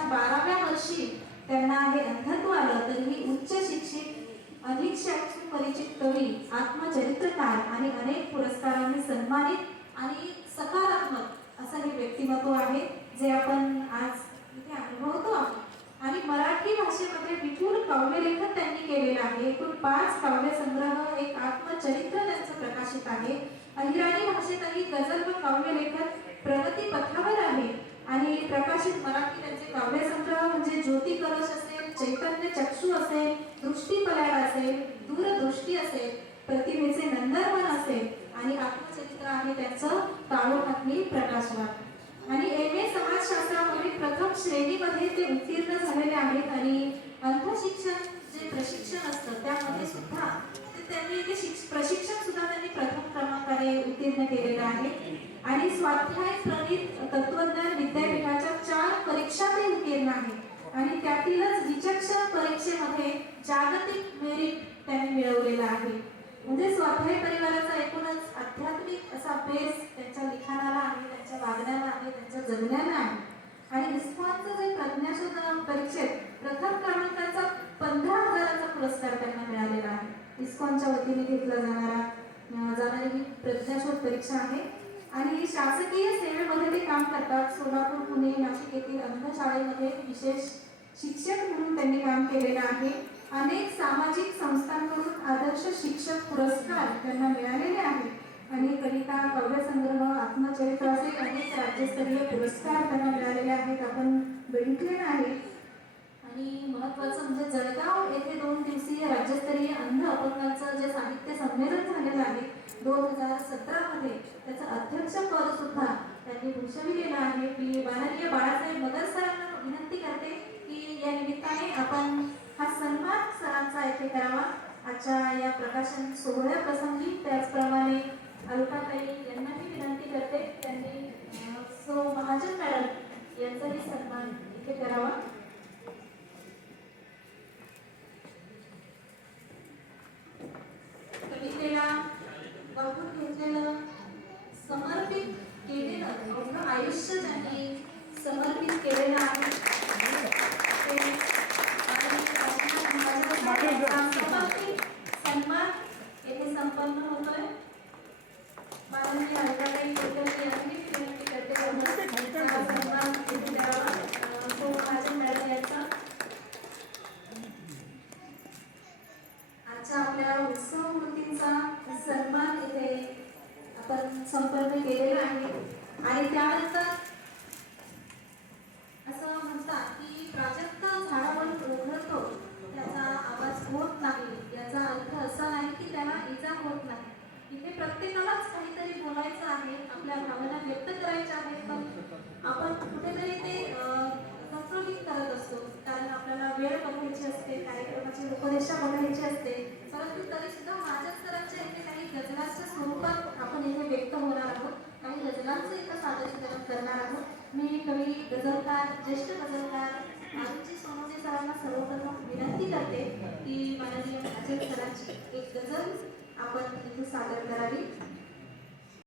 वयाच्या बाराव्या वर्षी त्यांना हे अंधत्व आलं तरीही उच्च शिक्षित अधिक शैक्षणिक परिचित कवी आत्मचरित्रकार आणि अनेक पुरस्कारांनी सन्मानित आणि सकारात्मक असं हे व्यक्तिमत्व आहे जे आपण आज इथे अनुभवतो आहोत. आणि मराठी भाषेमध्ये विपुल काव्यलेखन त्यांनी केलेलं आहे. एकूण पाच काव्यसंग्रह एक आत्मचरित्र त्यांचं प्रकाशित आहे. अहिराणी भाषेतही गझल व काव्यलेखन प्रगतीपत्र पथावर आहे आणि प्रकाशित मराठी त्यांचे काव्यसंग्रह म्हणजे ज्योती कलश असेल चैतन्य चक्षु असेल दृष्टी पलाड असेल दूरदृष्टी असेल प्रतिमेचे नंदनवन असेल आणि आत्मचरित्र आहे त्यांचं काळोखातली प्रकाशवाद. आणि एम ए समाजशास्त्रामध्ये प्रथम श्रेणीमध्ये ते उत्तीर्ण झालेले आहेत आणि अंधशिक्षण जे प्रशिक्षण असतं त्यामध्ये सुद्धा ते त्यांनी ते प्रशिक्षण सुद्धा त्यांनी प्रथम क्रमांकाने उत्तीर्ण केलेलं आहे. आणि स्वाध्याय प्रणित तत्वज्ञान विद्यापीठाच्या चार परीक्षा ते उत्तीर्ण आहे आणि त्यातीलच विचक्षण परीक्षेमध्ये जागतिक मेरिट त्यांनी मिळवलेला आहे. म्हणजे स्वाध्याय परिवाराचा एकूणच आध्यात्मिक असा बेस त्यांच्या लिखाणाला आहे त्यांच्या वागण्याला आहे त्यांच्या जगण्याला आहे. आणि इस्कॉनचं जे प्रज्ञाशोध परीक्षेत प्रथम क्रमांकाचा पंधरा हजाराचा पुरस्कार त्यांना मिळालेला आहे. इस्कॉनच्या वतीने घेतला जाणारा जाणारी ही प्रज्ञाशोध परीक्षा आहे. आणि शासकीय सेवेमध्ये ते काम करतात. सोलापूर पुणे नाशिक शाळेमध्ये विशेष शिक्षक म्हणून त्यांनी काम केलेलं आहे. अनेक सामाजिक संस्थांकडून आदर्श शिक्षक पुरस्कार त्यांना मिळालेले आहेत. आणि कविता काव्यसंग्रह आत्मचरित्र असे अनेक राज्यस्तरीय पुरस्कार त्यांना मिळालेले आहेत. आपण बघितलेलं आहे आणि महत्वाचं म्हणजे जळगाव येथे दोन दिवसीय राज्यस्तरीय अंध अपंगांचं जे साहित्य संमेलन झालेलं आहे दोन हजार सतरामध्ये त्याचं अध्यक्षपद सुद्धा त्यांनी भूषविलेलं आहे. मी माननीय बाळासाहेब मगर सरांना विनंती करते की या निमित्ताने आपण हा सन्मान सरांचा येथे करावा. आजच्या या प्रकाशन सोहळ्या प्रसंगी त्याचप्रमाणे अलकाताई यांनाही विनंती करते त्यांनी अं, सो महाजन मॅडम यांचाही सन्मान इथे करावा कवितेला वाहून घेतलेलं समर्पित केलेलं अवघं आयुष्य त्यांनी समर्पित केलेलं आहे ते आणि महाराजांचा समर्पित सन्मान येथे संपन्न होतोय माननीय अधिकारी कुलकर्णी यांनी विनंती करते की हा सन्मान येथे द्यावा अं, तो महाजन मॅडम यांचा आजच्या आपल्या उत्सव मूर्तींचा सन्मान इथे आपण संपन्न केलेलं आहे. आणि त्यानंतर असं म्हणतात की प्राजक्ता झाडावर ओघळतो त्याचा आवाज होत नाही. याचा अर्थ असा नाही की त्याला इजा होत नाही. इथे प्रत्येकालाच काहीतरी बोलायचं आहे आपल्या भावना व्यक्त करायच्या आहेत पण आपण कुठेतरी ते संक्रमित करत असतो. कारण आपल्याला वेळ बघायची असते कार्यक्रमाची उपदेशा बघायची असते. परंतु तरी सुद्धा माझ्या स्तराच्या इथे काही गजलाच्या स्वरूपात आपण इथे व्यक्त होणार आहोत काही एका सादरीकरण करणार आहोत. मी कवी गझलकार ज्येष्ठ गझलकार आरुची सोनवणे सरांना सर्वप्रथम विनंती करते की माननीय अजय सरांची एक गझल आपण इथे सादर करावी.